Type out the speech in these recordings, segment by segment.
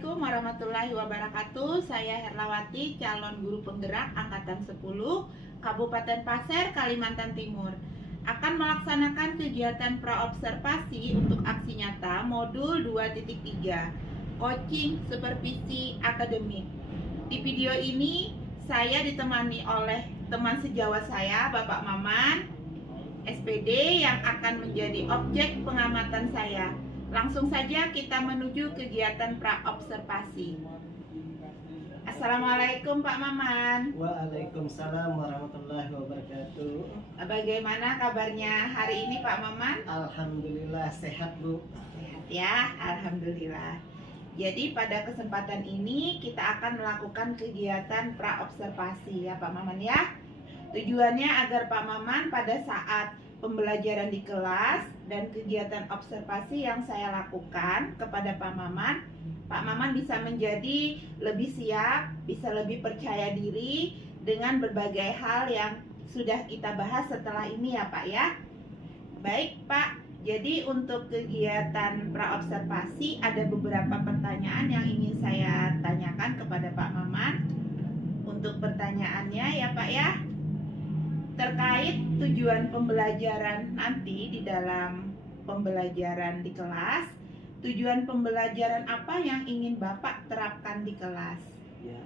Assalamualaikum warahmatullahi wabarakatuh. Saya Herlawati, calon guru penggerak Angkatan 10, Kabupaten Pasir, Kalimantan Timur. Akan melaksanakan kegiatan praobservasi untuk aksi nyata modul 2.3, Coaching Supervisi Akademik. Di video ini, saya ditemani oleh teman sejawat saya, Bapak Maman, SPD, yang akan menjadi objek pengamatan saya. Langsung saja kita menuju kegiatan praobservasi. Assalamualaikum Pak Maman. Waalaikumsalam warahmatullahi wabarakatuh. Bagaimana kabarnya hari ini Pak Maman? Alhamdulillah sehat Bu. Sehat ya, alhamdulillah. Jadi pada kesempatan ini kita akan melakukan kegiatan praobservasi ya Pak Maman ya. Tujuannya agar Pak Maman pada saat pembelajaran di kelas dan kegiatan observasi yang saya lakukan kepada Pak Maman bisa menjadi lebih siap, bisa lebih percaya diri dengan berbagai hal yang sudah kita bahas setelah ini ya Pak ya. Baik Pak, jadi untuk kegiatan praobservasi ada beberapa pertanyaan yang ingin saya tanyakan kepada Pak Maman. Untuk pertanyaannya ya Pak ya, terkait tujuan pembelajaran nanti di dalam pembelajaran di kelas, tujuan pembelajaran apa yang ingin Bapak terapkan di kelas? Ya,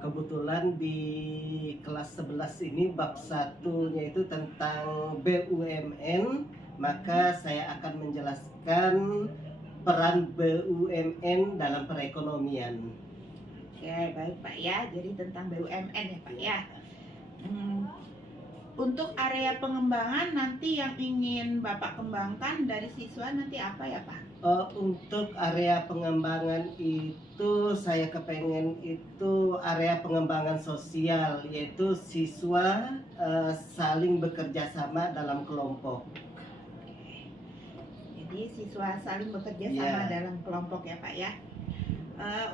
kebetulan di kelas 11 ini bab 1-nya itu tentang BUMN, maka saya akan menjelaskan peran BUMN dalam perekonomian. Oke, baik Pak ya. Jadi tentang BUMN ya Pak ya. Untuk area pengembangan nanti yang ingin Bapak kembangkan dari siswa nanti apa ya Pak? Untuk area pengembangan itu saya kepengen itu area pengembangan sosial, yaitu siswa saling bekerja sama dalam kelompok. Jadi siswa saling bekerja sama dalam kelompok ya Pak ya.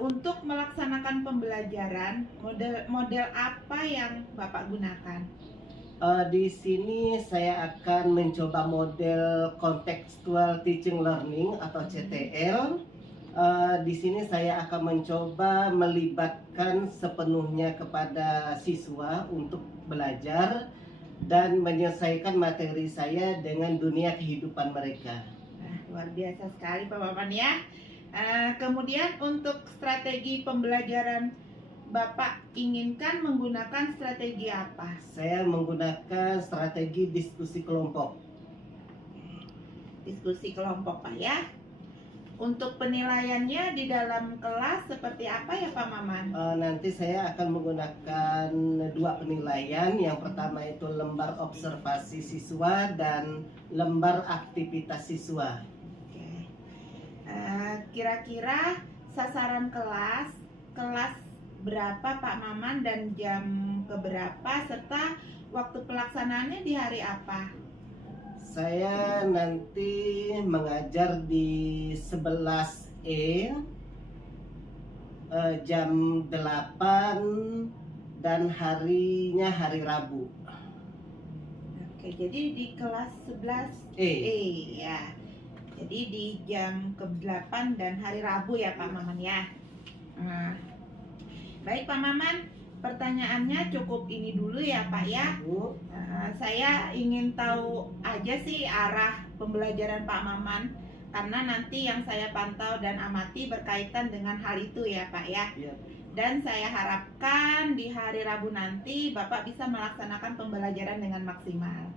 Untuk melaksanakan pembelajaran, model apa yang Bapak gunakan? Di sini saya akan mencoba model contextual teaching learning atau CTL. Di sini saya akan mencoba melibatkan sepenuhnya kepada siswa untuk belajar dan menyelesaikan materi saya dengan dunia kehidupan mereka. Nah, luar biasa sekali Pak Maman ya. Kemudian untuk strategi pembelajaran Bapak inginkan menggunakan strategi apa? Saya menggunakan strategi diskusi kelompok. Diskusi kelompok Pak ya. Untuk penilaiannya di dalam kelas seperti apa ya Pak Maman? Nanti saya akan menggunakan 2 penilaian. Yang pertama itu lembar observasi siswa dan lembar aktivitas siswa. Kira-kira sasaran kelas berapa Pak Maman dan jam keberapa serta waktu pelaksanaannya di hari apa? Saya nanti mengajar di 11E jam 8 dan harinya hari Rabu. Oke, jadi di kelas 11E ya. Jadi di jam ke-8 dan hari Rabu ya Pak Maman ya. Baik Pak Maman, pertanyaannya cukup ini dulu ya Pak ya. Saya ingin tahu aja sih arah pembelajaran Pak Maman, karena nanti yang saya pantau dan amati berkaitan dengan hal itu ya Pak ya. Dan saya harapkan di hari Rabu nanti Bapak bisa melaksanakan pembelajaran dengan maksimal.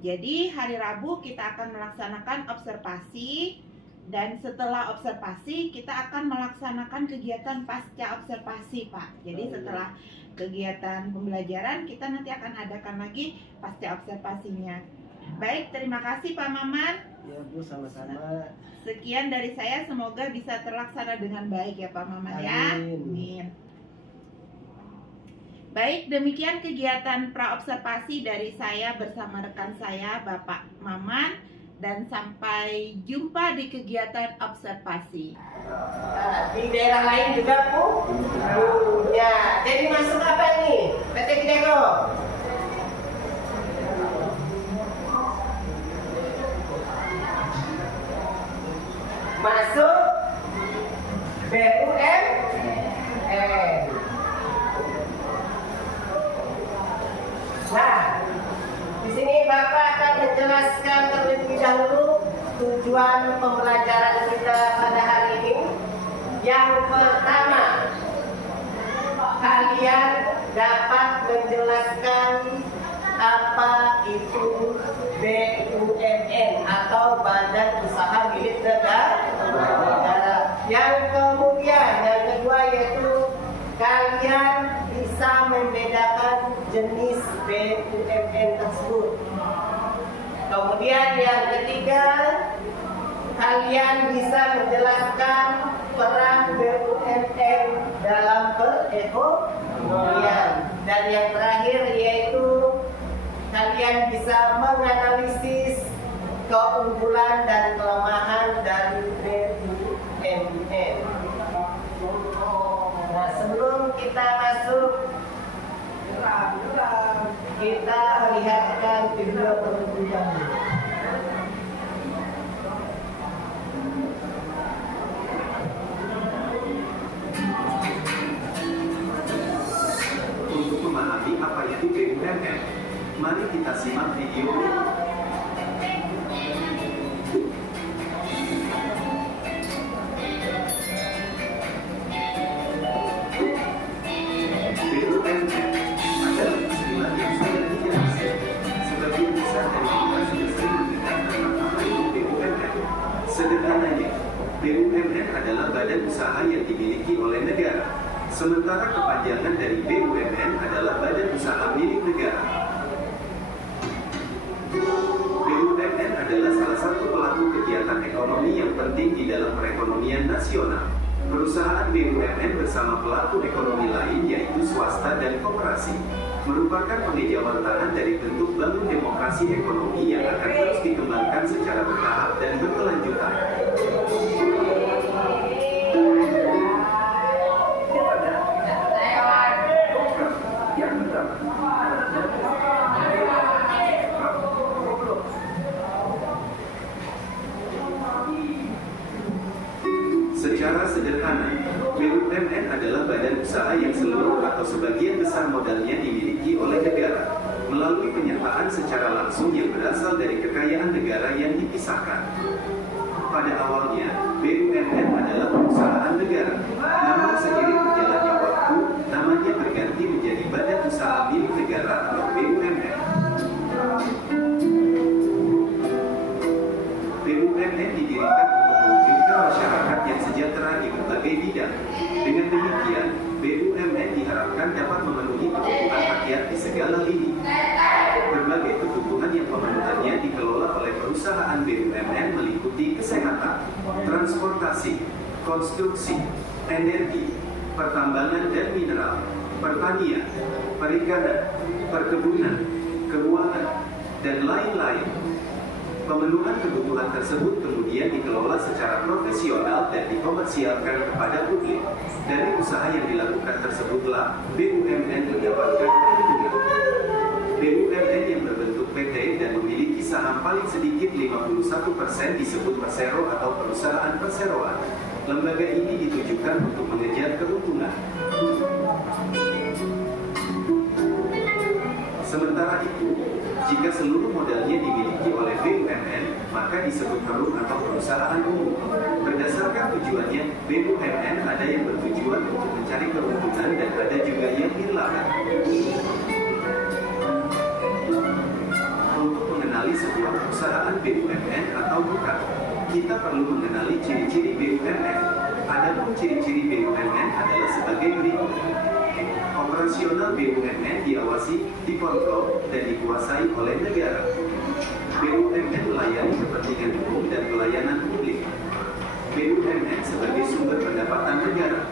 Jadi hari Rabu kita akan melaksanakan observasi, dan setelah observasi kita akan melaksanakan kegiatan pasca observasi Pak. Jadi setelah kegiatan pembelajaran kita nanti akan adakan lagi pasca observasinya. Baik, terima kasih Pak Maman. Ya Bu, sama-sama. Sekian dari saya, semoga bisa terlaksana dengan baik ya Pak Maman ya. Amin. Baik, demikian kegiatan praobservasi dari saya bersama rekan saya Bapak Maman, dan sampai jumpa di kegiatan observasi. Di daerah lain juga Bu? Ya, jadi masuk apa ini? PT Kideko. masuk BUMN. Nah, di sini Bapak akan menjelaskan terlebih dahulu tujuan pembelajaran kita pada hari ini. Yang pertama, kalian dapat menjelaskan apa itu BUMN atau Badan Usaha Milik Negara. Yang kemudian, yang kedua yaitu kalian bisa membedakan jenis BUMN tersebut. Kemudian yang ketiga, kalian bisa menjelaskan peran BUMN dalam perekonomian. Dan yang terakhir yaitu kalian bisa menganalisis keunggulan dan kelemahan dari BUMN. Nah, sebelum kita masuk, kita lihatkan video terlebih dahulu. Untuk memahami apa itu BUMN, mari kita simak video ini. BUMN adalah istilah yang sudah tidak asing. Sebagian besar dari kita sudah sering mendengar tentang apa itu BUMN. Sederhananya, BUMN adalah badan usaha yang dimiliki oleh negara. Sementara kepanjangan dari BUMN adalah Badan Usaha Milik Negara. BUMN adalah salah satu pelaku kegiatan ekonomi yang penting di dalam perekonomian nasional. Perusahaan BUMN bersama pelaku ekonomi lain yaitu swasta dan koperasi merupakan pengejawantahan dari bentuk bangun demokrasi ekonomi yang akan terus dikembangkan secara bertahap dan berkelanjutan. Secara sederhana, BUMN adalah badan usaha yang seluruh atau sebagian besar modalnya dimiliki oleh negara, melalui penyertaan secara langsung yang berasal dari kekayaan negara yang dipisahkan. Pada awalnya, BUMN adalah perusahaan negara, namun seiring berjalannya waktu, namanya berganti menjadi Badan Usaha Milik Negara atau BUMN. BUMN didirikan mewujudkan masyarakat yang sejahtera di berbagai bidang. Dengan demikian, BUMN diharapkan dapat memenuhi kebutuhan rakyat di segala lini. Berbagai kebutuhan yang pemenuhannya dikelola oleh perusahaan BUMN meliputi kesehatan, transportasi, konstruksi, energi, pertambangan dan mineral, pertanian, perikanan, perkebunan, keuangan, dan lain-lain. Pemenuhan kebutuhan tersebut kemudian dikelola secara profesional dan dikomersialkan kepada publik. Dari usaha yang dilakukan tersebutlah BUMN mendapatkan keuntungan. BUMN yang berbentuk PT dan memiliki saham paling sedikit 51% disebut persero atau perusahaan perseroan. Lembaga ini ditujukan untuk mengejar keuntungan. Sementara itu, jika seluruh modalnya dimiliki oleh BUMN, maka disebut perum atau perusahaan umum. Berdasarkan tujuannya, BUMN ada yang bertujuan untuk mencari keuntungan dan ada juga yang nirlaba. Untuk mengenali sebuah perusahaan BUMN atau bukan, kita perlu mengenali ciri-ciri BUMN. Adapun ciri-ciri BUMN adalah sebagai berikut. Operasional BUMN diawasi, dikontrol, dan dikuasai oleh negara. BUMN melayani kepentingan umum dan pelayanan publik. BUMN sebagai sumber pendapatan negara.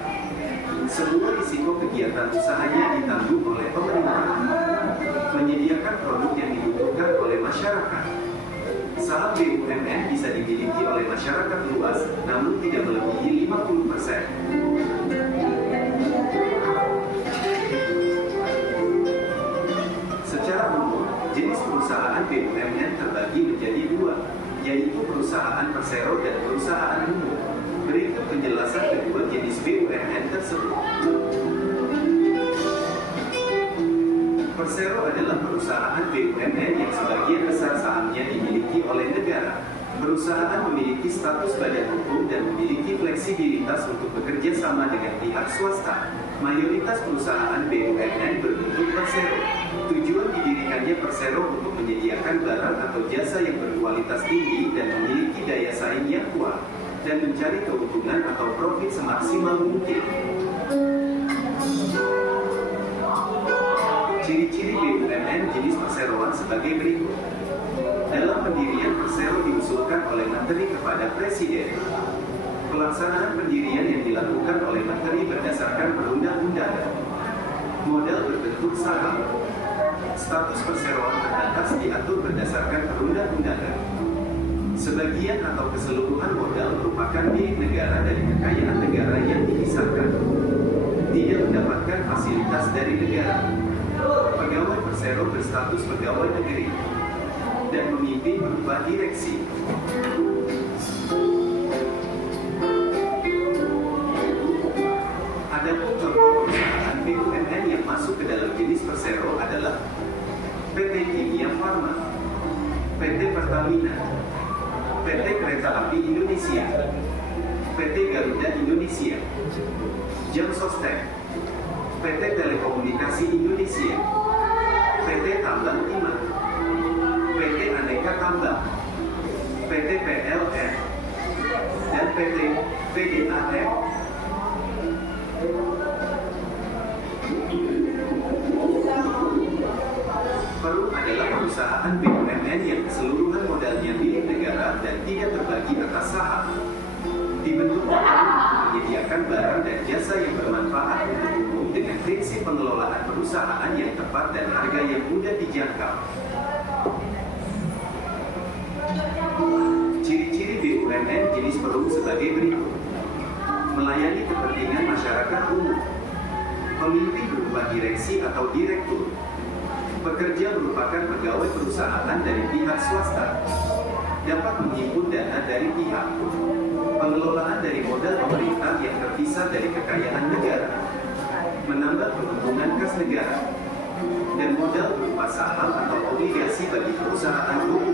Semua risiko kegiatan usahanya ditanggung oleh pemerintah. Menyediakan produk yang dibutuhkan oleh masyarakat. Saham BUMN bisa dimiliki oleh masyarakat luas, namun tidak melebihi 50%. Secara umum, jenis perusahaan BUMN terbagi menjadi dua, yaitu perusahaan persero dan perusahaan umum. tersebut. Persero adalah perusahaan BUMN yang sebagian besar sahamnya dimiliki oleh negara. Perusahaan memiliki status badan hukum dan memiliki fleksibilitas untuk bekerja sama dengan pihak swasta. Mayoritas perusahaan BUMN berbentuk Persero. Tujuan didirikannya Persero untuk menyediakan barang atau jasa yang berkualitas tinggi dan memiliki daya saing yang kuat, dan mencari keuntungan atau profit semaksimal mungkin. Ciri-ciri BUMN jenis perseroan sebagai berikut. Dalam pendirian, Persero diusulkan oleh Menteri kepada Presiden. Pelaksanaan pendirian yang dilakukan oleh Menteri berdasarkan perundang-undangan. Modal berbentuk saham. Status perseroan terbatas diatur berdasarkan perundang-undangan. Sebagian atau keseluruhan modal merupakan milik negara dari kekayaan negara yang dihisapkan. Tidak mendapatkan fasilitas dari negara. Pegawai Persero berstatus pegawai negeri dan memimpin berupa direksi. Adapun contoh perusahaan BUMN yang masuk ke dalam jenis Persero adalah PT Kimia Farma, PT Pertamina, PT Kereta Api Indonesia, PT Garuda Indonesia, Jam Sostek, PT Telekomunikasi Indonesia, PT Tambang Timah, PT Aneka Tambang, PT PLN, dan PT PDAM. Perum adalah perusahaan BUMN yang keseluruhan modalnya milik negara dan tidak terbagi atas saham. Dibentuk untuk menyediakan barang dan jasa yang bermanfaat untuk umum dengan prinsip pengelolaan perusahaan yang tepat dan harga yang mudah dijangkau. Ciri-ciri BUMN jenis Perum sebagai berikut. Melayani kepentingan masyarakat umum. Pemimpin berupa direksi atau direktur. Pekerja merupakan pegawai perusahaan dari pihak swasta. Dapat menghimpun dana dari pihak. Pengelolaan dari modal pemerintah yang terpisah dari kekayaan negara. Menambah keuntungan kas negara. Dan modal berupa saham atau obligasi bagi perusahaan umum.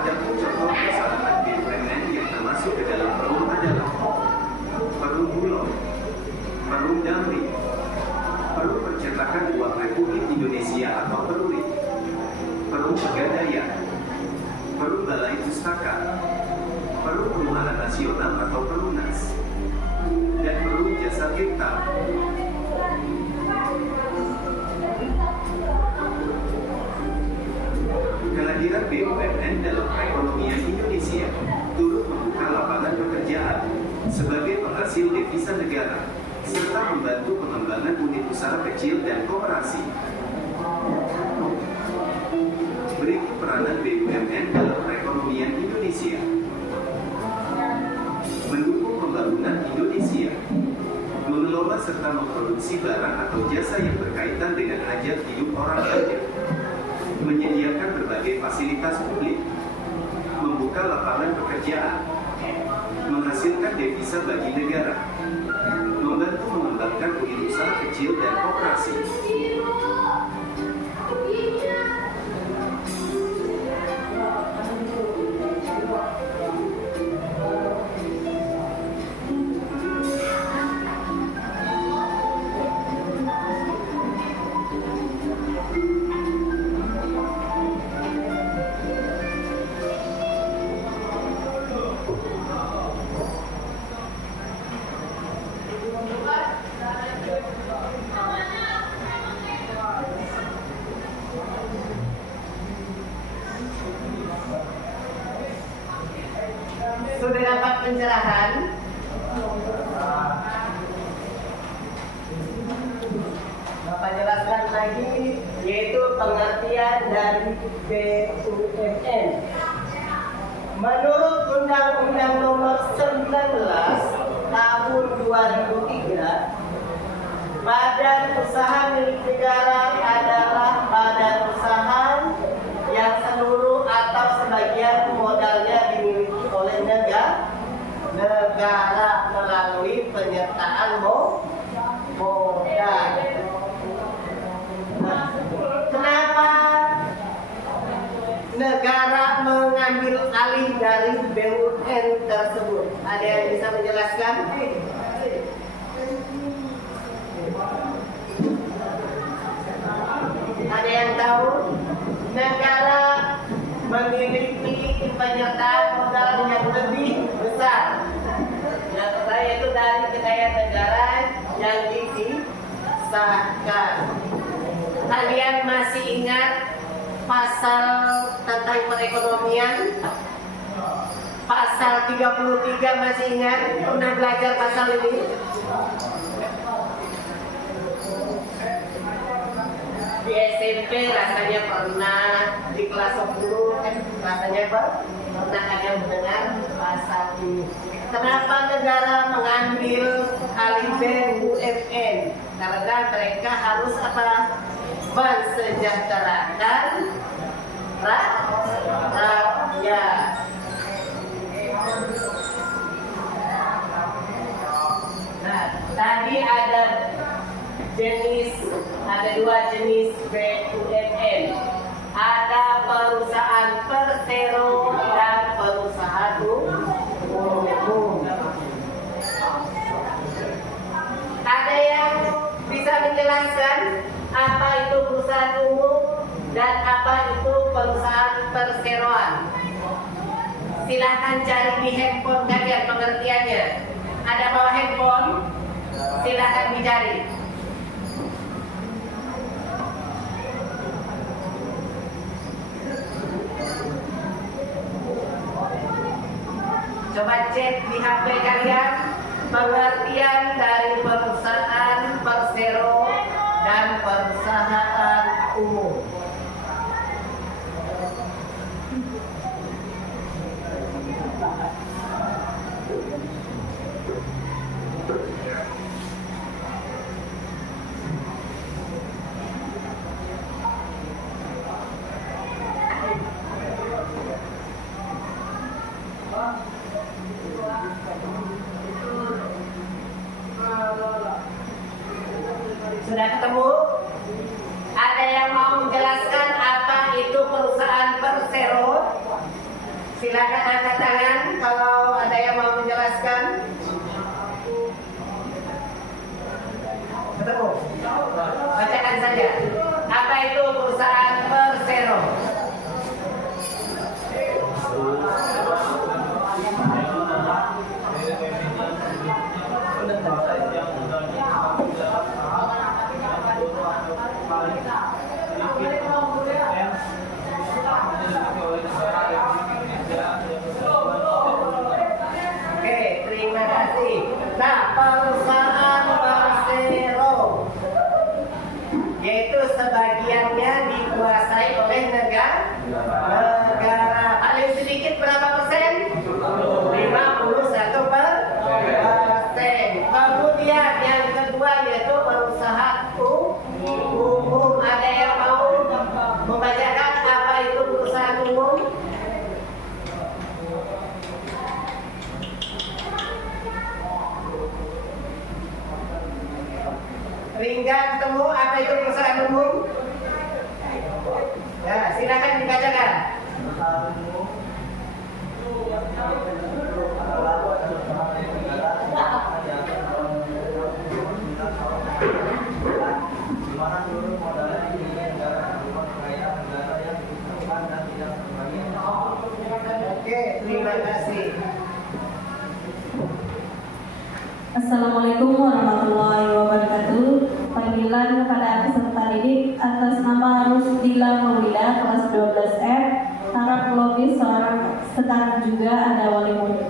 Adapun contoh perusahaan BUMN yang termasuk ke dalam Perum adalah Perum Bulog, Perum Damri, Perum Percetakan Uang Republik Indonesia atau Peruri, Perum Pegadaian, Perum Balai Pustaka, Perum Perumahan Nasional atau Perunas, dan Perum Jasa Tirta. Kehadiran BUMN dalam perekonomian Indonesia turut membuka lapangan pekerjaan sebagai penghasil devisa negara, serta membantu pengembangan unit usaha kecil dan koperasi. Berikut peranan BUMN dalam perekonomian Indonesia. Mendukung pembangunan Indonesia. Mengelola serta memproduksi barang atau jasa yang berkaitan dengan hajat hidup orang banyak. Menyediakan berbagai fasilitas publik. Membuka lapangan pekerjaan. Menghasilkan devisa bagi negara. Membantu mengembangkan unit usaha kecil dan koperasi. Sudah dapat pencerahan? Bapak jelaskan lagi, yaitu pengertian dari BUMN. Menurut Undang-Undang Nomor 19 Tahun 2003, badan usaha milik negara adalah badan usaha yang seluruh atau sebagian modalnya dimiliki oleh negara melalui penyertaan modal. Nah, kenapa negara mengambil alih dari BUMN tersebut? Ada yang bisa menjelaskan? Ada yang tahu? Negara memiliki penyertaan modal yang lebih besar, yaitu dari kekayaan negara yang disisahkan. Kalian masih ingat pasal tentang perekonomian? Pasal 33 masih ingat? Pernah belajar pasal ini? Di SMP rasanya pernah, di kelas 10 kan rasanya pernah ada mendengar pasal ini. Kenapa negara mengambil alih BUMN? Karena mereka harus apa? Mensejahterakan rakyat. Nah, tadi ada dua jenis BUMN. Ada perusahaan persero dan perusahaan umum. Ada yang bisa menjelaskan apa itu perusahaan umum dan apa itu perusahaan perseroan? Silahkan cari di handphone kalian pengertiannya. Ada bawa handphone? Silahkan dicari. Coba cek di HP kalian pengertian dari perusahaan persero dan perusahaan umum. Sudah ketemu? Ada yang mau menjelaskan apa itu perusahaan persero? Silakan angkat tangan kalau ada yang mau menjelaskan. Ketemu? Bacakan saja. Apa itu perusahaan persero? Oke, terima kasih. Nah, perusahaan persero yaitu sebagiannya dikuasai oleh negara. Paling sedikit berapa persen? 51%. Kemudian yang kedua yaitu perusahaan umum. Ada yang mau membacakan apa itu perusahaan umum? Ringga ketemu apa itu perusahaan umum? Ya, silakan dibacakan. Oke, terima kasih. Assalamualaikum warahmatullahi wabarakatuh. Panggilan kepada peserta didik atas nama Rusdila Maulida kelas 12F. Harap lobis seorang sekarang juga ada wali murid.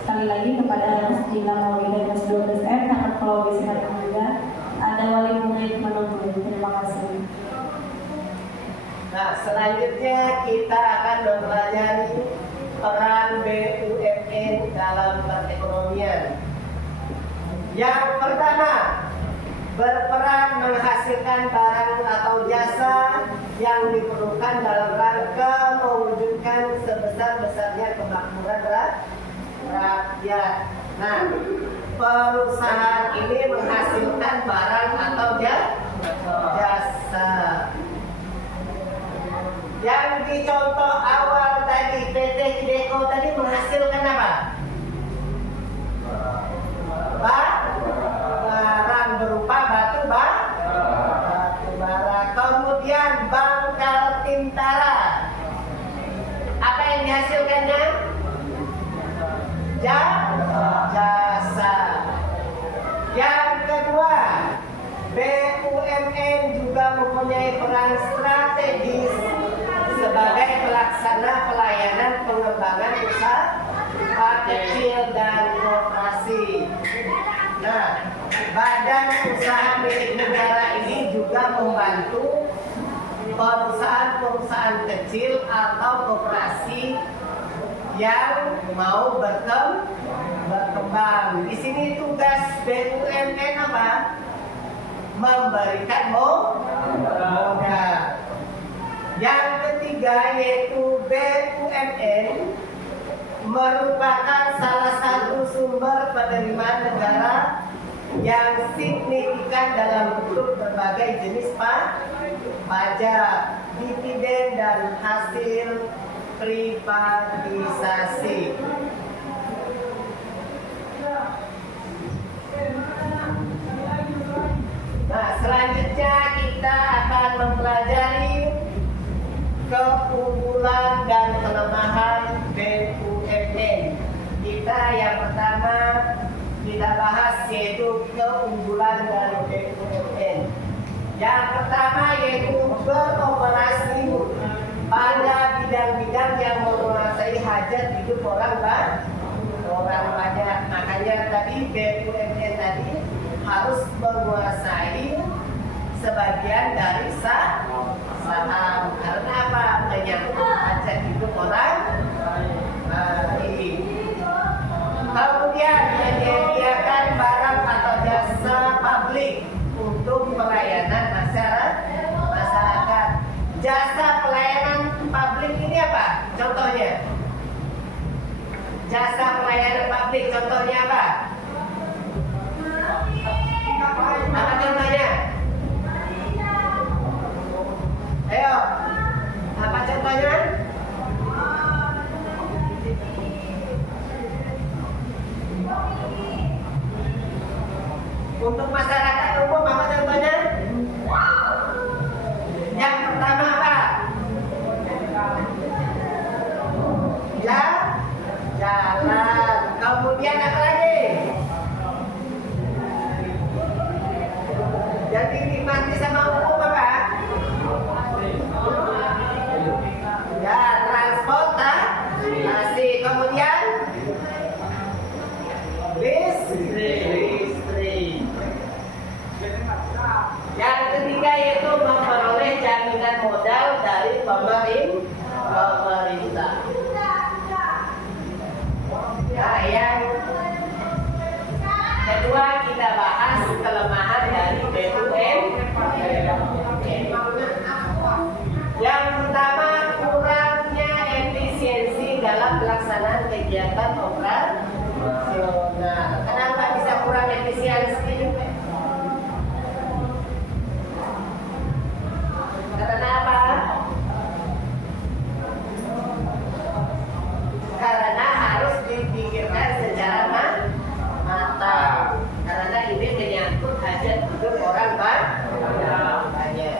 Sekali lagi kepada Rusdila Maulida kelas 12F. Harap lobis sekarang juga ada wali murid menunggu. Terima kasih. Nah, selanjutnya kita akan mempelajari peran BUMN dalam perekonomian. Yang pertama, berperan menghasilkan barang atau jasa yang diperlukan dalam rangka mewujudkan sebesar-besarnya kemakmuran rakyat. Nah, perusahaan ini menghasilkan barang atau jasa. Yang di contoh awal tadi, PT Hideko tadi menghasilkan apa? Barang berupa batu bara. Kemudian Bangkal Tintara, apa yang dihasilkannya? Jasa. Yang kedua, BUMN juga mempunyai peran strategis sebagai pelaksana pelayanan pengembangan usaha kecil dan koperasi. Nah, badan usaha milik negara ini juga membantu perusahaan-perusahaan kecil atau koperasi yang mau berkembang. Di sini tugas BUMN apa? Memberikan modal. Yang ketiga yaitu BUMN merupakan salah satu sumber penerimaan negara yang signifikan dalam bentuk berbagai jenis pajak, dividen dan hasil privatisasi. Nah, selanjutnya kita akan mempelajari keunggulan dan kelemahan BUMN. Kita yang pertama kita bahas yaitu keunggulan dari BUMN. Yang pertama yaitu beroperasi pada bidang-bidang yang menguasai hajat hidup orang banyak. Makanya tadi BUMN tadi harus menguasai sebagian dari saham. Karena apa? Menyangkut hajat hidup orang ini. Kemudian menyediakan barang atau jasa publik untuk pelayanan masyarakat. Jasa pelayanan publik ini apa? Contohnya? Jasa pelayanan publik contohnya apa? Apa contohnya? Ayo, apa contohnya? Untuk masyarakat umum apa contohnya? Yang pertama apa? Jalan. Kemudian apa lagi? Yang dinikmati sama umum apa? Ya, transportasi. Kemudian listrik. Yang ketiga yaitu memperoleh jaminan modal dari pemerintah. Nah, yang kedua kita bahas kelemahan dari BUMN. Yang pertama, kurangnya efisiensi dalam pelaksanaan kegiatan operasional. Kenapa bisa kurang efisiensi? Karena apa? Karena harus dipikirkan secara matang. Karena ini menyangkut hajat hidup orang banyak.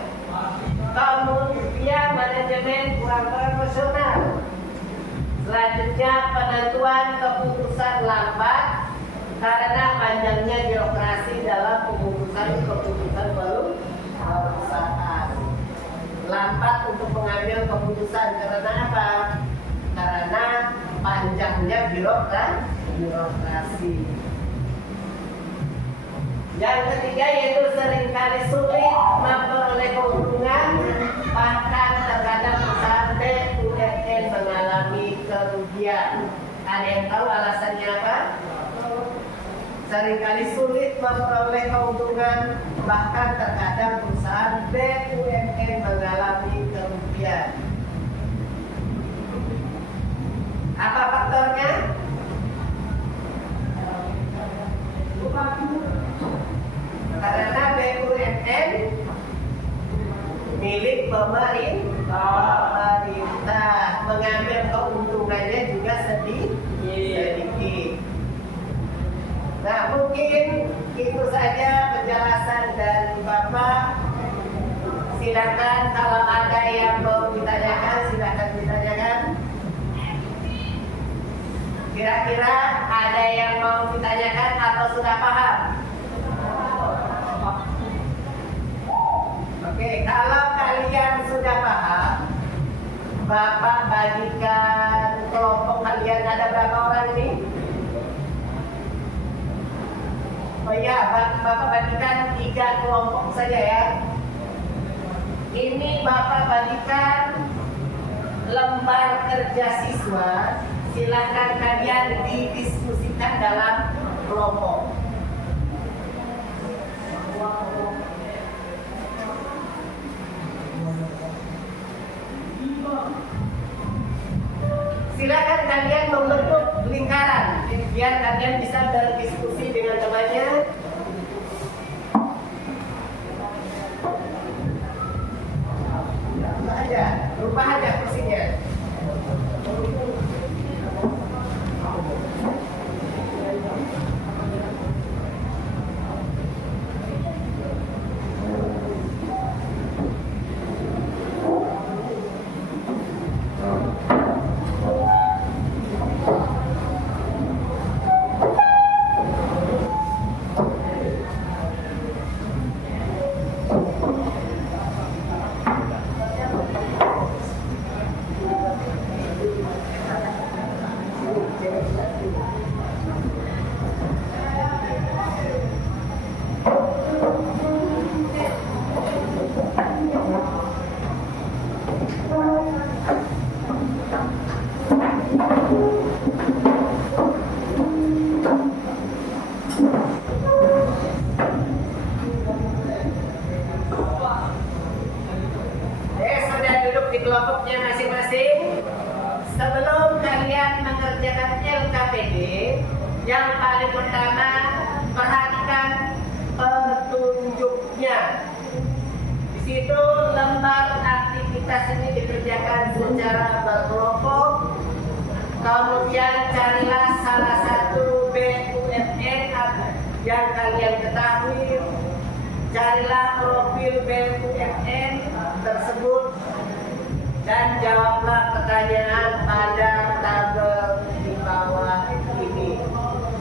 Kemudian manajemen kurang profesional. Selanjutnya penentuan keputusan lambat karena panjangnya birokrasi dalam keputusan perusahaan. Lambat untuk mengambil keputusan karena apa? Karena panjangnya birokrasi. Yang ketiga yaitu seringkali sulit memperoleh keuntungan, bahkan terkadang perusahaan BUMN mengalami kerugian. Ada yang tahu alasannya apa? Seringkali sulit memperoleh keuntungan, bahkan terkadang perusahaan BUMN mengalami kerugian. Apa faktornya? pemerintah mengambil keuntungannya juga sedikit. Nah, mungkin itu saja penjelasan dari Bapak. Silakan kalau ada yang mau ditanyakan, silakan ditanyakan. Kira-kira ada yang mau ditanyakan atau sudah paham? Oke, kalau kalian sudah paham, Bapak bagikan kelompok kalian, ada berapa orang ini? Oh iya, Bapak bagikan 3 kelompok saja ya. Ini Bapak bagikan lembar kerja siswa. Silakan kalian didiskusikan dalam kelompok. Silakan kalian membentuk lingkaran biar kalian bisa berdiskusi dengan temannya. Rubah aja kursinya. Sudah duduk di kelompoknya masing-masing. Sebelum kalian mengerjakan LKPD, yang paling pertama perhatikan petunjuknya. Di situ lembar aktivitas ini dikerjakan secara berkelompok. Kemudian carilah salah satu BUMN yang kalian ketahui. Carilah profil BUMN tersebut dan jawablah pertanyaan pada tabel di bawah ini.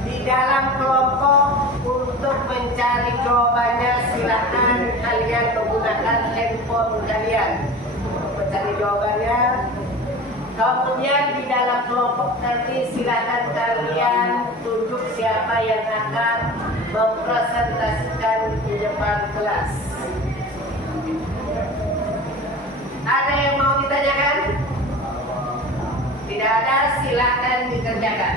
Di dalam kelompok untuk mencari jawabannya silakan kalian menggunakan handphone kalian untuk mencari jawabannya. Kemudian di dalam kelompok nanti silakan kalian tunjuk siapa yang akan mempresentasikan di depan kelas. Ada yang mau ditanyakan? Tidak ada, silakan dikerjakan.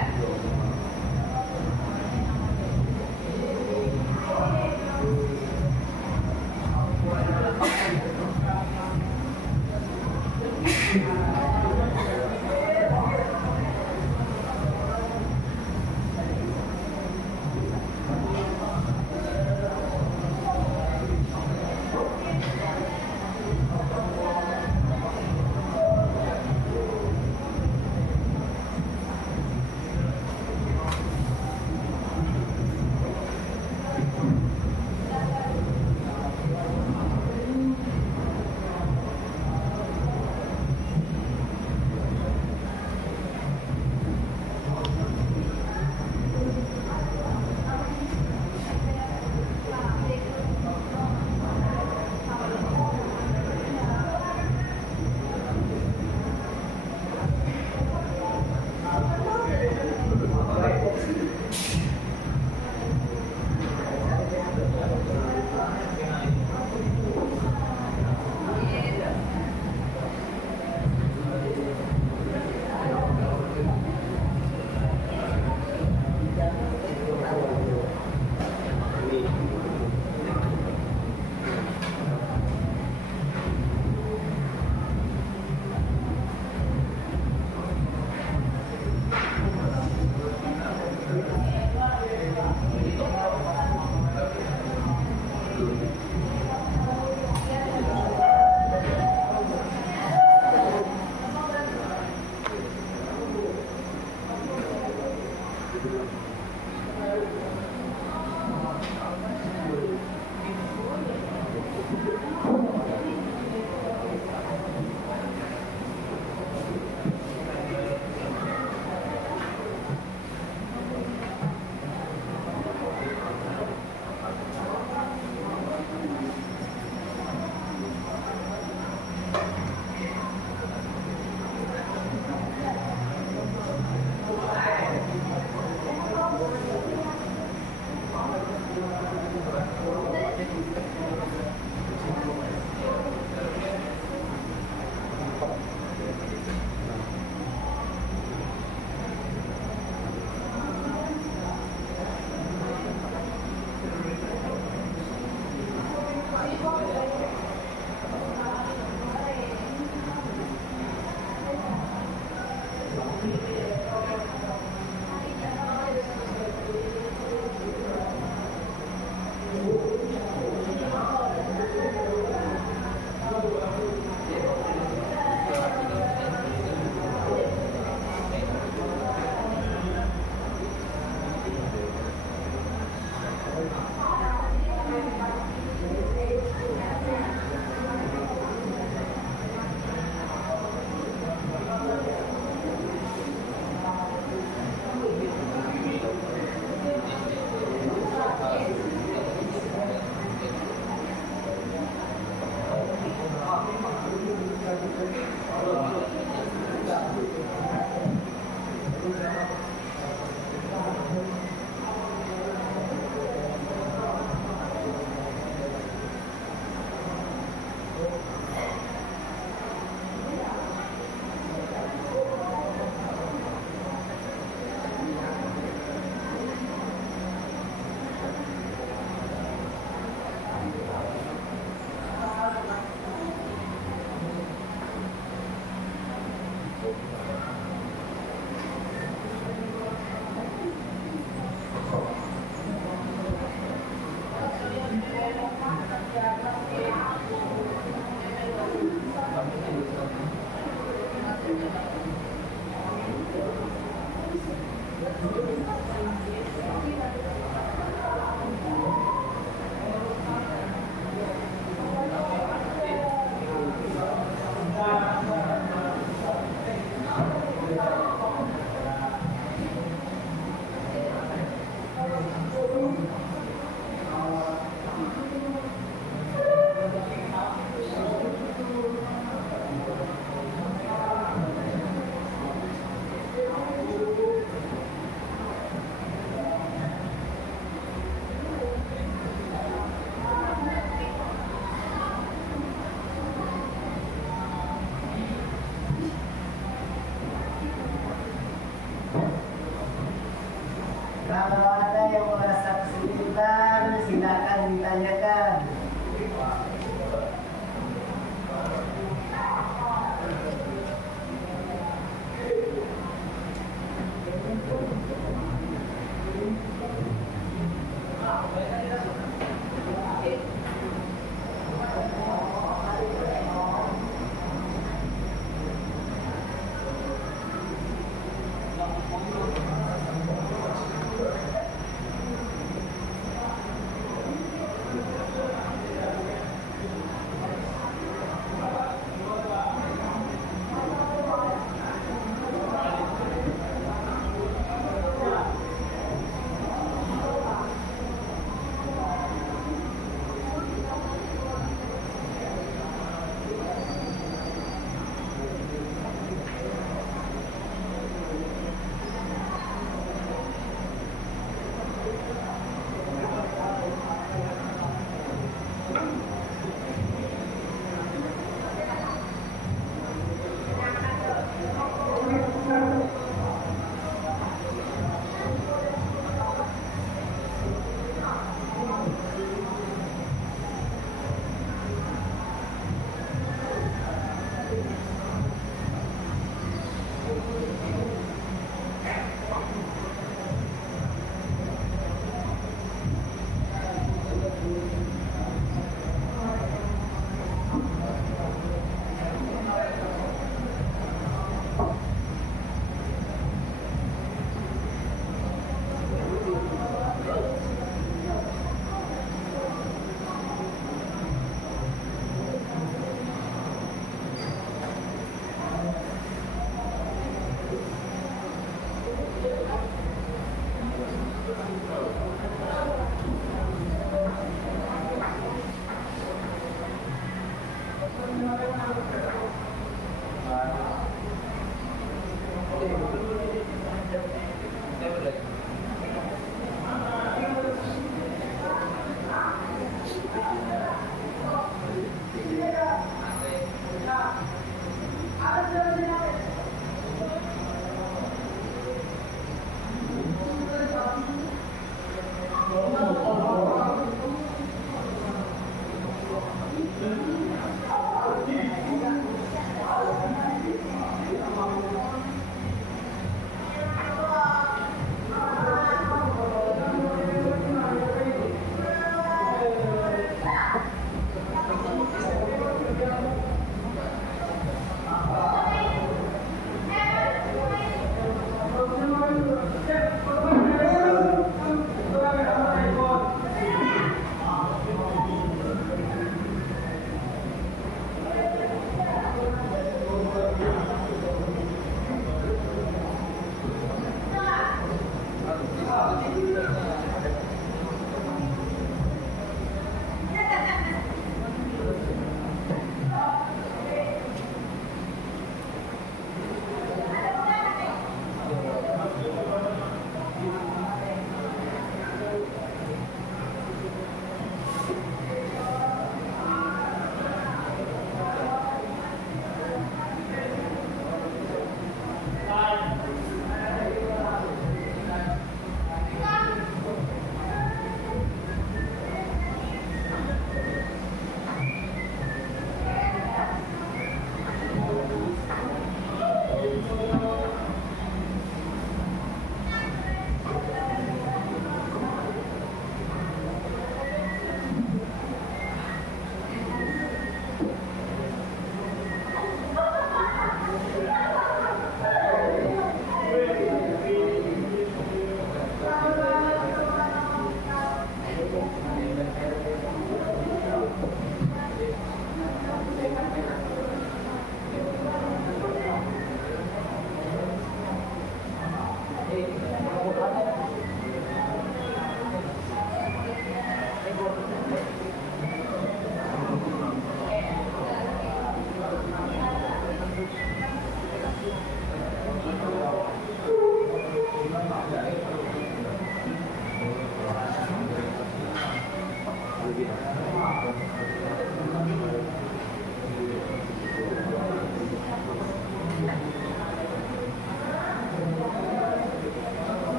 Kalau ada yang merasa kesulitan, silakan ditanyakan.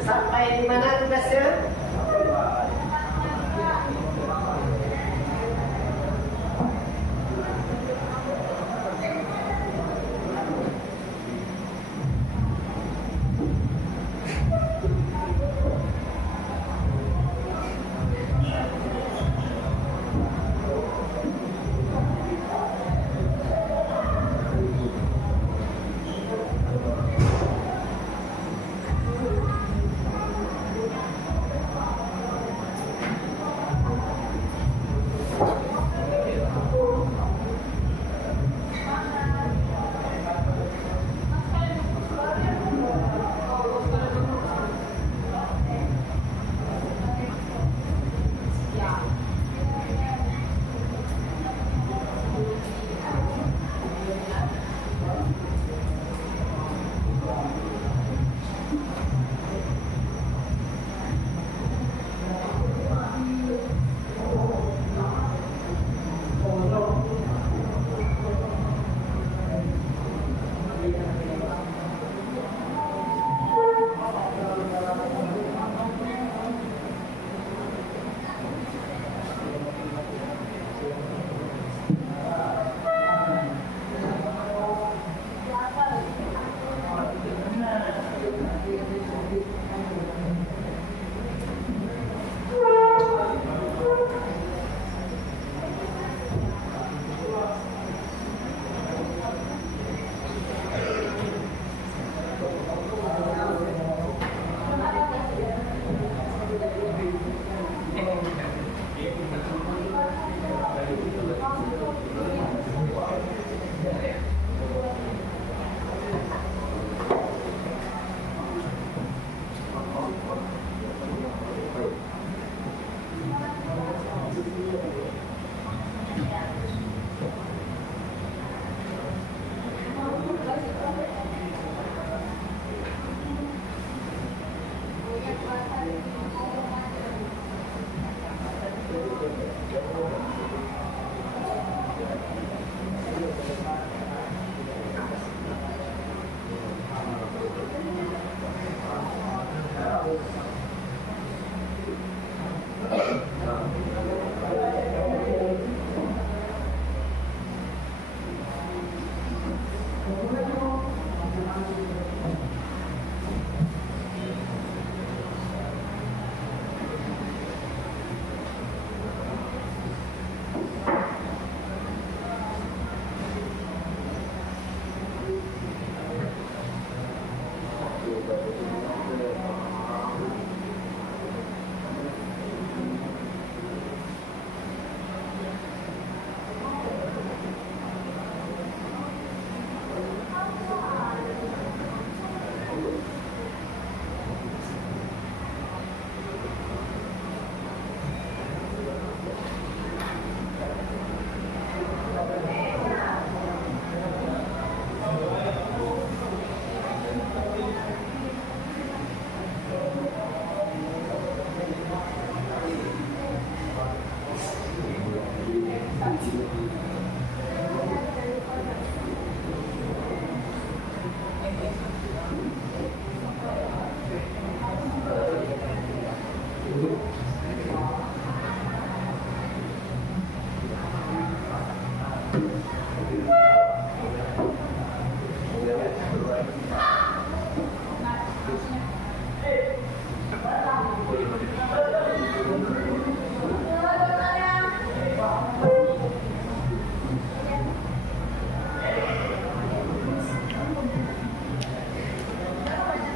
Sampai di mana tugasnya?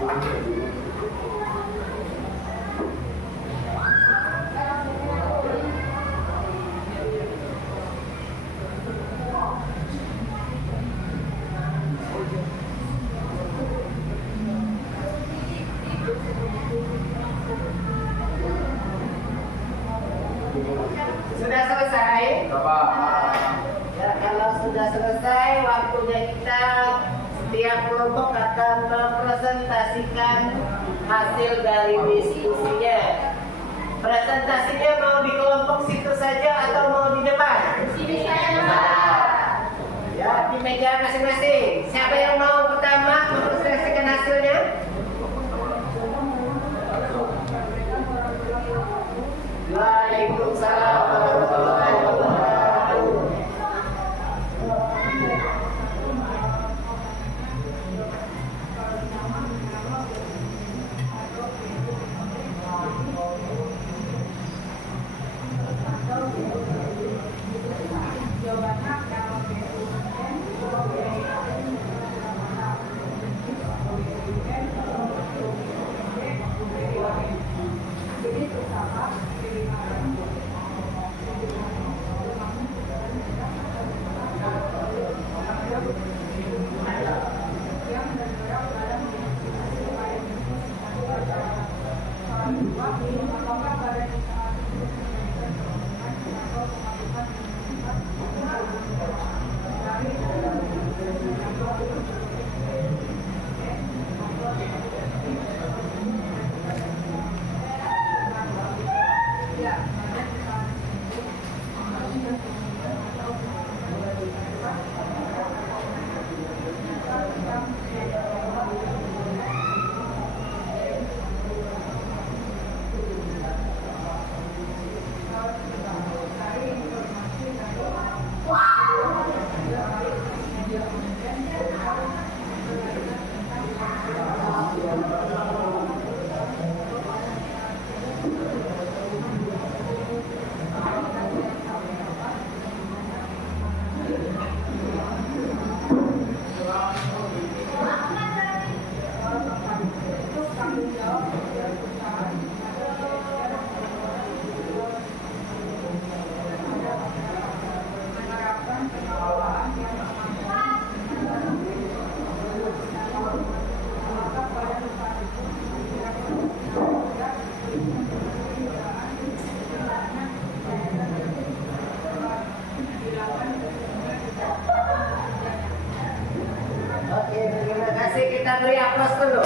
Sudah selesai? Ya, kalau sudah selesai, waktunya kita setiap kelompok akan mempresentasikan hasil dari diskusinya. Presentasinya mau di kelompok situ saja atau mau di depan? Sini saya. Ya, di meja masing-masing. Siapa yang mau pertama mempresentasikan hasilnya? Waalaikumsalam warahmatullahi wabarakatuh. Oke, terima kasih. Kita beri aplaus dulu.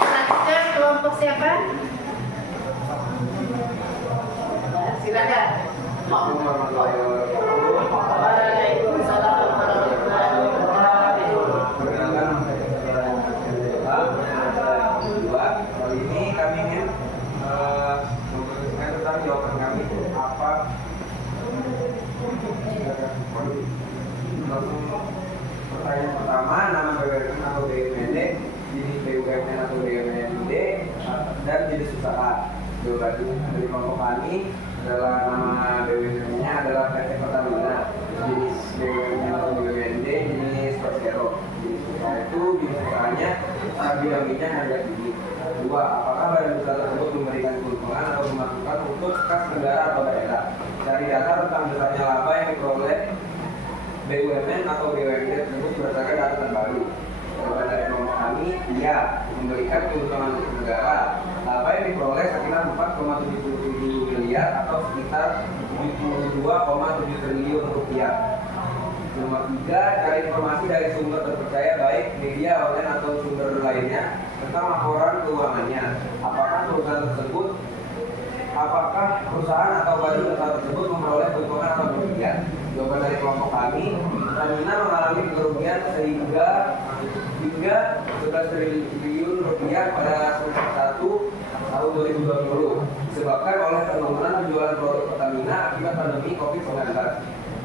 Selanjutnya kelompok siapa? Silakan. Waalaikumsalam warahmatullahi wabarakatuh. Kali ini kami ingin mempresentasikan tentang jawaban kami apa. Pertanyaan pertama, nama BUMN atau BUMD, jenis BUMN atau BUMD, dan jenis usaha. Jawaban dari kelompok kami adalah nama BUMN-nya adalah PT Pertamina, jenis BUMN atau BUMD, jenis Persero. Jenis usaha itu jenis usahanya bidang minyak harga tinggi. Kedua, apakah badan usaha tersebut memberikan keuntungan atau memasukkan untuk kas negara atau daerah? Dari data tentang besarnya laba yang diperoleh BUMN atau BUMD tersebut berdasarkan data terbaru. Jawaban dari kelompok kami, iya, memberikan keuntungan untuk negara. Laba yang diperoleh sekitar 4,77 miliar atau sekitar 72,7 triliun rupiah. Nomor 3, cari informasi dari sumber terpercaya baik media online atau sumber lainnya tentang laporan keuangannya. Apakah perusahaan atau badan usaha tersebut memperoleh keuntungan atau kerugian? Jawaban dari kelompok kami, Pertamina mengalami kerugian hingga 11 triliun rupiah pada semester 1 tahun 2020 disebabkan oleh penurunan penjualan produk Pertamina akibat pandemi COVID-19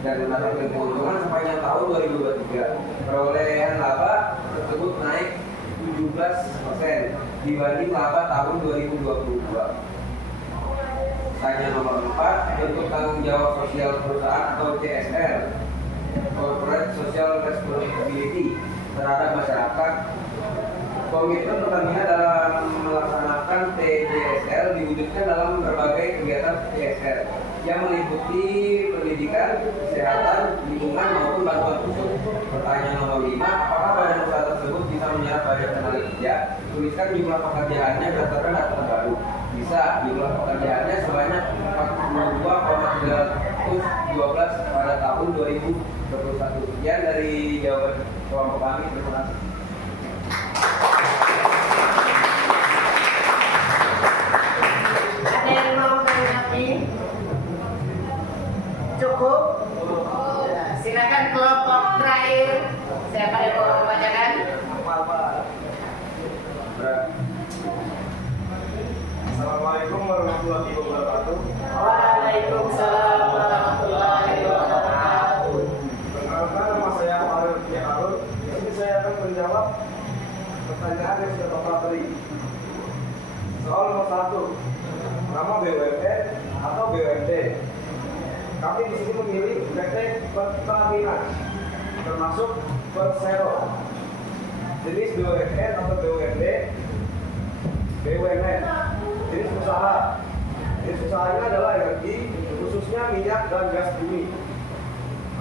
dan mendapatkan keuntungan sepanjang tahun 2023. Perolehan laba tersebut naik 17% dibanding laba tahun 2022. Tanya nomor 4, bentuk tanggung jawab sosial perusahaan atau CSR, Corporate Social Responsibility. terhadap masyarakat. Komitmen Pertamina dalam melaksanakan TJSL diwujudkan dalam berbagai kegiatan TJSL yang meliputi pendidikan, kesehatan, lingkungan maupun bantuan khusus. Pertanyaan nomor 5, apakah badan usaha tersebut bisa menyerap budget tenaga kerja? Tuliskan jumlah pekerjaannya berdasarkan data terbaru. Bisa, jumlah pekerjaannya sebanyak 42,312 pada tahun 2021. Sekian dari jawaban kelompok kami. Terima kasih. Ada yang mau menanggapi? Cukup? Ya, silakan kelompok terakhir. Siapa yang mau membacakan? Assalamualaikum warahmatullahi wabarakatuh. Waalaikumsalam warahmatullahi wabarakatuh. Perkenalkan, nama saya Arul Arul. Di sini saya akan menjawab pertanyaan yang sudah Bapak beri. Soal nomor 1, nama BUMN atau BUMD. Kami di sini memilih PT Pertamina, termasuk Persero. Jenis BUMN atau BUMD, BUMN, jenis usaha. Jenis usahanya adalah energi, khususnya minyak dan gas bumi.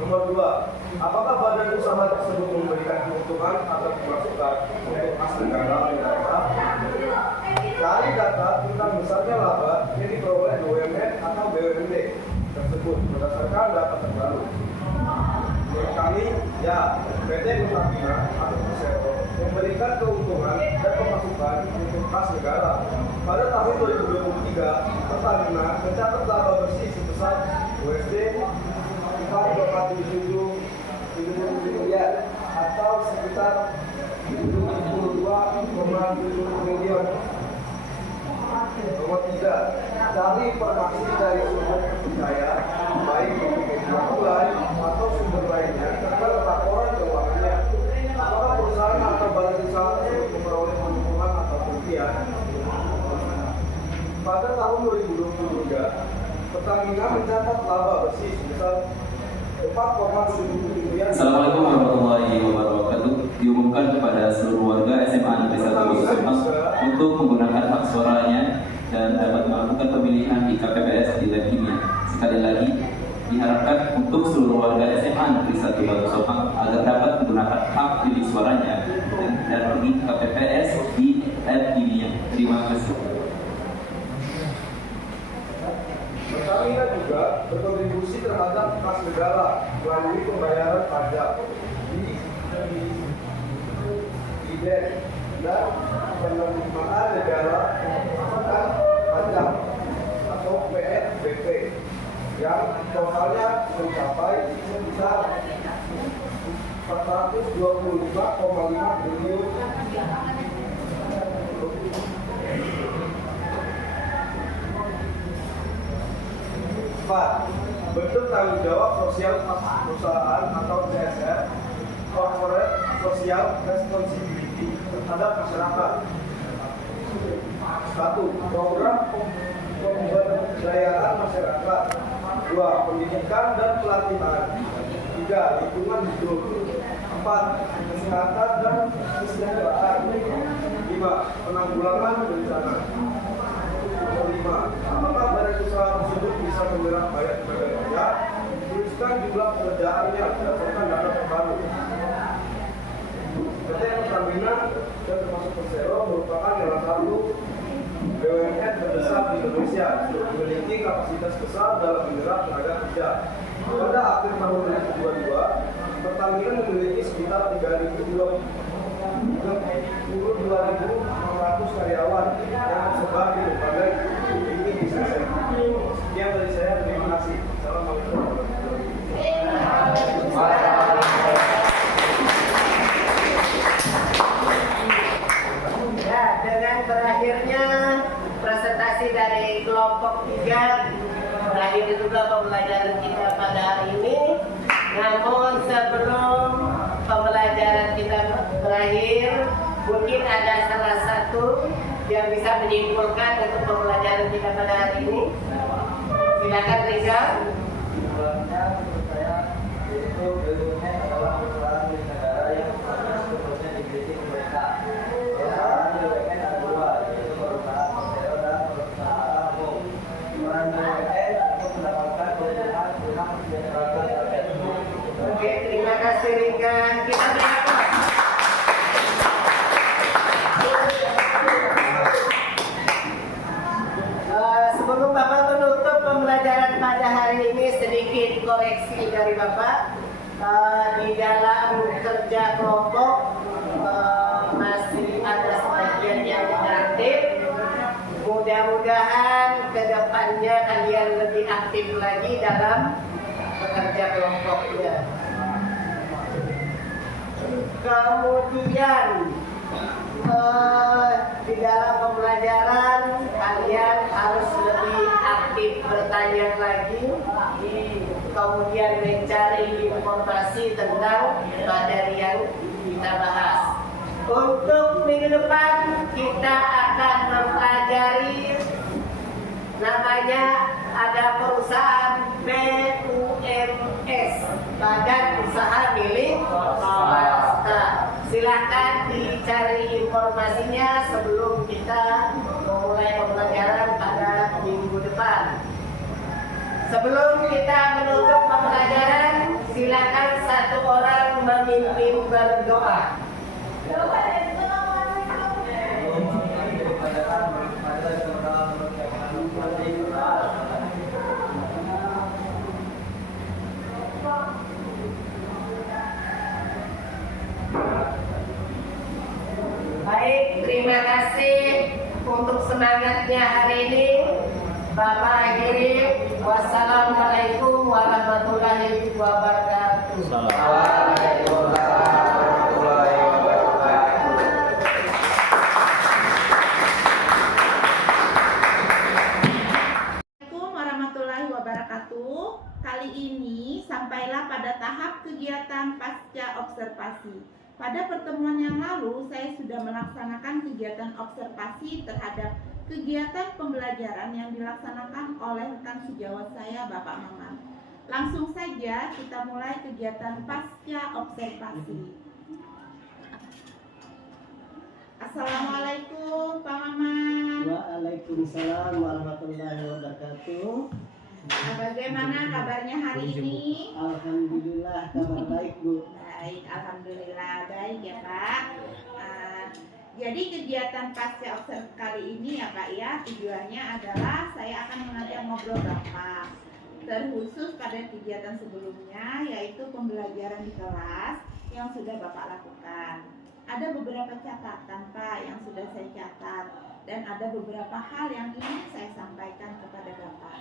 Nomor 2, apakah badan usaha tersebut memberikan keuntungan atau pemasukan untuk kas negara pemerintah? Cari data tentang besarnya laba yang diperoleh BUMN atau BUMD tersebut berdasarkan data terbaru. Menurut kami, ya, PT Pertamina atau Persero memberikan keuntungan dan pemasukan untuk kas negara. Pada tahun 2023, Pertamina mencatat laba bersih sebesar USD 4,77 miliar atau sekitar 72,7 miliar. Nomor 3, cari informasi dari sumber terpercaya, baik dari media online atau sumber lainnya tentang laporan keuangannya. Apakah perusahaan atau badan usaha tersebut memperoleh keuntungan atau kerugian? Pada tahun 2023, Pertamina mencatat laba bersih sebesar 4,7 miliar. Assalamualaikum warahmatullahi wabarakatuh. Diumumkan kepada seluruh warga SMA Negeri 1 Subang untuk menggunakan hak suaranya dan dapat melakukan pemilihan di KPPS di lab kimia. Sekali lagi, diharapkan untuk seluruh warga SMA Negeri 1 Batu Sopang agar dapat menggunakan hak pilih suaranya dan pergi ke KPPS di lab kimia. Terima kasih. Pertamina juga berkontribusi terhadap kas negara melalui pembayaran pajak, dividen, dan penerimaan negara akan pajak atau PNBP yang totalnya mencapai sebesar 425,5 triliun. Bentuk tanggung jawab sosial perusahaan atau CSR, corporate social responsibility terhadap masyarakat. 1. Program pemberdayaan masyarakat. 2. Pendidikan dan pelatihan. 3. Lingkungan hidup. 4. Kesehatan dan kesejahteraan. 5. Penanggulangan bencana. 5. Apakah badan usaha tersebut bisa menyerap banyak tenaga kerja? Tuliskan jumlah pekerjaannya berdasarkan data terbaru. PT Pertamina dan termasuk Persero merupakan salah satu BUMN terbesar di Indonesia, memiliki kapasitas besar dalam menyerap tenaga kerja. Pada akhir tahun 2022, Pertamina memiliki sekitar 32.600 karyawan yang tersebar di berbagai lini bisnis. Sekian dari saya, terima kasih. Assalamualaikum warahmatullahi wabarakatuh. Ya, dengan berakhirnya presentasi dari kelompok 3, berakhir juga pembelajaran kita pada hari ini. Namun sebelum pembelajaran kita berakhir, mungkin ada salah satu yang bisa menyimpulkan untuk pembelajaran kita pada hari ini. Silakan Rizal. Menurut saya, yaitu BUMN adalah perusahaan milik negara yang berfungsi kasih Rika. Kita beri aplaus. Sebelum Bapak menutup pembelajaran pada hari ini, sedikit koreksi dari Bapak. Di dalam kerja kelompok masih ada sebagian yang inaktif. Mudah-mudahan ke depannya kalian lebih aktif lagi dalam bekerja kelompoknya. Kemudian di dalam pembelajaran kalian harus lebih aktif bertanya lagi, kemudian mencari informasi tentang materi yang kita bahas. Untuk minggu depan kita akan mempelajari namanya ada perusahaan BUMS, Badan Usaha Milik Swasta. Silakan dicari informasinya sebelum kita memulai pembelajaran pada minggu depan. Sebelum kita menutup pembelajaran, silakan satu orang memimpin berdoa. Baik, terima kasih untuk semangatnya hari ini. Bapak akhiri, wassalamualaikum warahmatullahi wabarakatuh. Assalamualaikum warahmatullahi wabarakatuh. Kali ini sampailah pada tahap kegiatan pasca observasi. Pada pertemuan yang lalu, saya sudah melaksanakan kegiatan observasi terhadap kegiatan pembelajaran yang dilaksanakan oleh rekan sejawat saya, Bapak Maman. Langsung saja kita mulai kegiatan pasca observasi. Assalamualaikum, Pak Maman. Waalaikumsalam warahmatullahi wabarakatuh. Nah, bagaimana kabarnya hari ini? Alhamdulillah kabar baik, Bu. Baik, alhamdulillah baik ya Pak. Jadi kegiatan pasca observasi kali ini ya Pak ya, tujuannya adalah saya akan mengajak ngobrol Bapak terkhusus pada kegiatan sebelumnya, yaitu pembelajaran di kelas yang sudah Bapak lakukan. Ada beberapa catatan Pak yang sudah saya catat, dan ada beberapa hal yang ingin saya sampaikan kepada Bapak.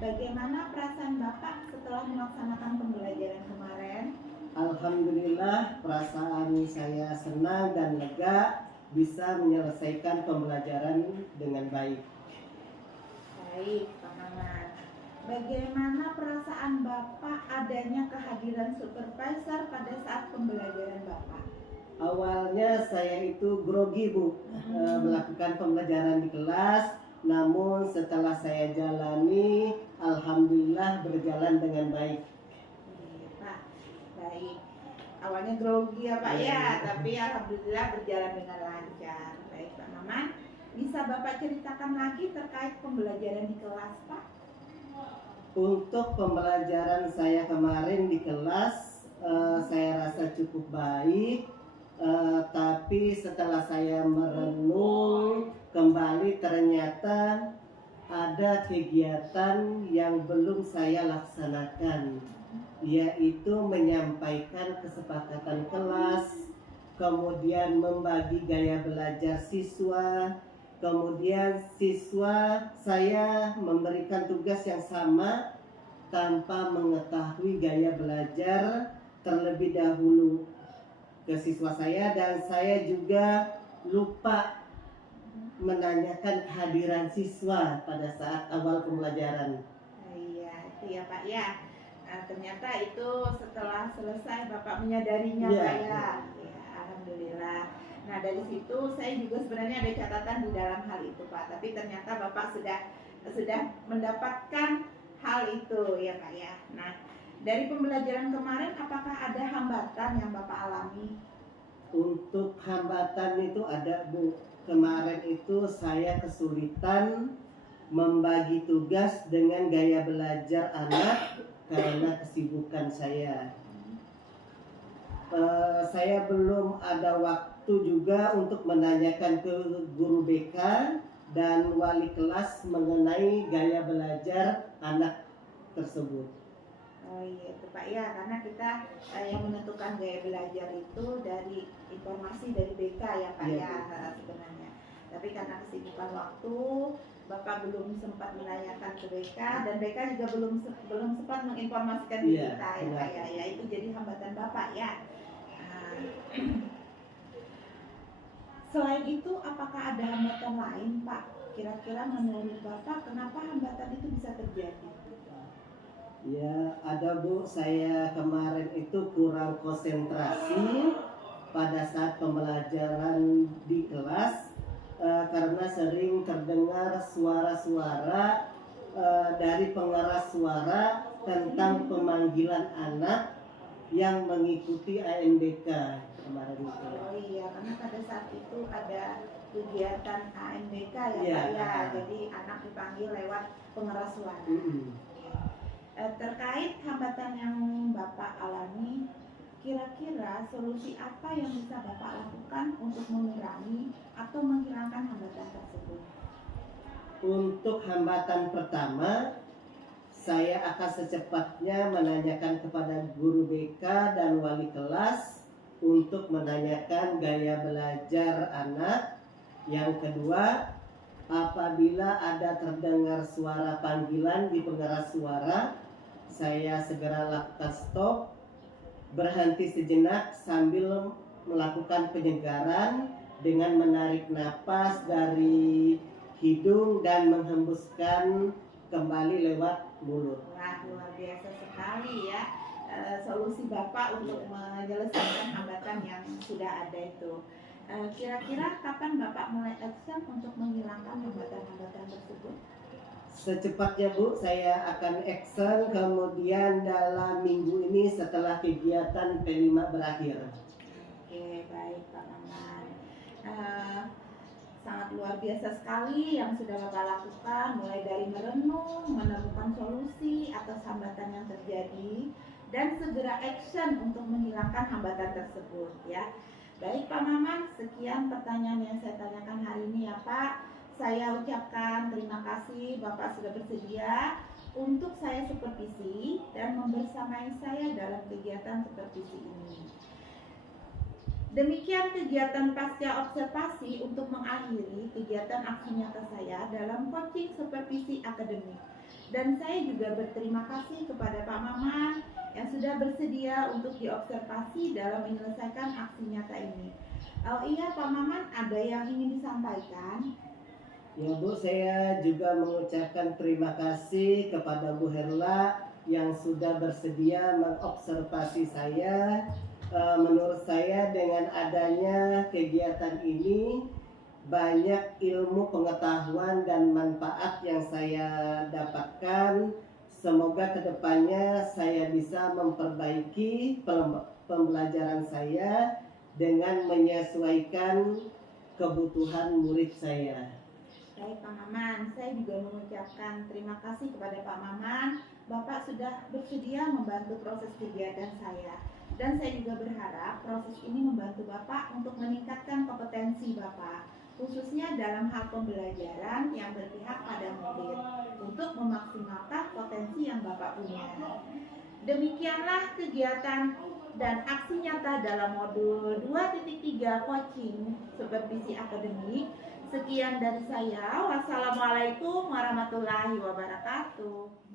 Bagaimana perasaan Bapak setelah melaksanakan pembelajaran kemarin? Alhamdulillah, perasaan saya senang dan lega bisa menyelesaikan pembelajaran dengan baik. Baik, Pak Maman. Bagaimana perasaan Bapak adanya kehadiran supervisor pada saat pembelajaran Bapak? Awalnya saya itu grogi, Bu, melakukan pembelajaran di kelas. Namun setelah saya jalani, alhamdulillah berjalan dengan baik. Iya, Pak. Baik. Awalnya grogi ya Pak ya, tapi alhamdulillah berjalan dengan lancar. Baik Pak Maman, bisa Bapak ceritakan lagi terkait pembelajaran di kelas Pak? Untuk pembelajaran saya kemarin di kelas, saya rasa cukup baik. Tapi setelah saya merenung kembali, ternyata ada kegiatan yang belum saya laksanakan, yaitu menyampaikan kesepakatan kelas, kemudian membagi gaya belajar siswa, kemudian siswa saya memberikan tugas yang sama tanpa mengetahui gaya belajar terlebih dahulu ke siswa saya, dan saya juga lupa menanyakan kehadiran siswa pada saat awal pembelajaran. Iya, itu ya Pak ya. Nah, ternyata itu setelah selesai Bapak menyadarinya Iya, Pak ya. Ya, alhamdulillah. Nah, dari situ saya juga sebenarnya ada catatan di dalam hal itu Pak, tapi ternyata Bapak sudah mendapatkan hal itu ya Pak ya. Nah, dari pembelajaran kemarin apakah ada hambatan yang Bapak alami? Untuk hambatan itu ada, Bu. Kemarin itu saya kesulitan membagi tugas dengan gaya belajar anak karena kesibukan saya. Saya belum ada waktu juga untuk menanyakan ke guru BK dan wali kelas mengenai gaya belajar anak tersebut. Oh iya itu Pak ya, karena kita yang menentukan gaya belajar itu dari informasi dari BK ya Pak Iya, ya sebenarnya. Tapi karena kesibukan waktu, Bapak belum sempat menanyakan ke BK dan BK juga belum sempat menginformasikan di Iya, kita ya benar. Pak ya. Ya itu jadi hambatan Bapak ya. Nah, selain itu apakah ada hambatan lain Pak? Kira-kira menurut Bapak kenapa hambatan itu bisa terjadi? Ya, ada Bu, saya kemarin itu kurang konsentrasi pada saat pembelajaran di kelas karena sering terdengar suara-suara dari pengeras suara tentang pemanggilan anak yang mengikuti ANBK kemarin itu. Oh iya, karena pada saat itu ada kegiatan ANBK ya Iya. Pak ya. Jadi anak dipanggil lewat pengeras suara. Terkait hambatan yang Bapak alami, kira-kira solusi apa yang bisa Bapak lakukan untuk mengurangi atau menghilangkan hambatan tersebut? Untuk hambatan pertama, saya akan secepatnya menanyakan kepada guru BK dan wali kelas untuk menanyakan gaya belajar anak. Yang kedua, apabila ada terdengar suara panggilan di pengeras suara, saya segera lakukan stop, berhenti sejenak sambil melakukan penyegaran dengan menarik napas dari hidung dan menghembuskan kembali lewat mulut. Wah, luar biasa sekali ya solusi Bapak untuk menyelesaikan hambatan yang sudah ada itu. Kira-kira kapan Bapak mulai action untuk menghilangkan hambatan-hambatan tersebut? Secepatnya Bu, saya akan action kemudian dalam minggu ini setelah kegiatan P5 berakhir. Oke, baik Pak Maman. Sangat luar biasa sekali yang sudah Bapak lakukan, mulai dari merenung, menemukan solusi atas hambatan yang terjadi, dan segera action untuk menghilangkan hambatan tersebut ya. Baik Pak Maman, sekian pertanyaan yang saya tanyakan hari ini ya Pak. Saya ucapkan terima kasih Bapak sudah bersedia untuk saya supervisi dan membersamai saya dalam kegiatan supervisi ini. Demikian kegiatan pasca observasi untuk mengakhiri kegiatan aksi nyata saya dalam coaching supervisi akademik. Dan saya juga berterima kasih kepada Pak Maman yang sudah bersedia untuk diobservasi dalam menyelesaikan aksi nyata ini. Oh iya Pak Maman, ada yang ingin disampaikan? Ya Bu, saya juga mengucapkan terima kasih kepada Bu Herla yang sudah bersedia mengobservasi saya. Menurut saya dengan adanya kegiatan ini banyak ilmu pengetahuan dan manfaat yang saya dapatkan. Semoga kedepannya saya bisa memperbaiki pembelajaran saya dengan menyesuaikan kebutuhan murid saya. Baik Pak Maman, saya juga mengucapkan terima kasih kepada Pak Maman. Bapak sudah bersedia membantu proses kegiatan saya. Dan saya juga berharap proses ini membantu Bapak untuk meningkatkan kompetensi Bapak, khususnya dalam hal pembelajaran yang berpihak pada murid, untuk memaksimalkan potensi yang Bapak punya. Demikianlah kegiatan dan aksi nyata dalam modul 2.3 coaching supervisi akademik. Sekian dari saya. Wassalamualaikum warahmatullahi wabarakatuh.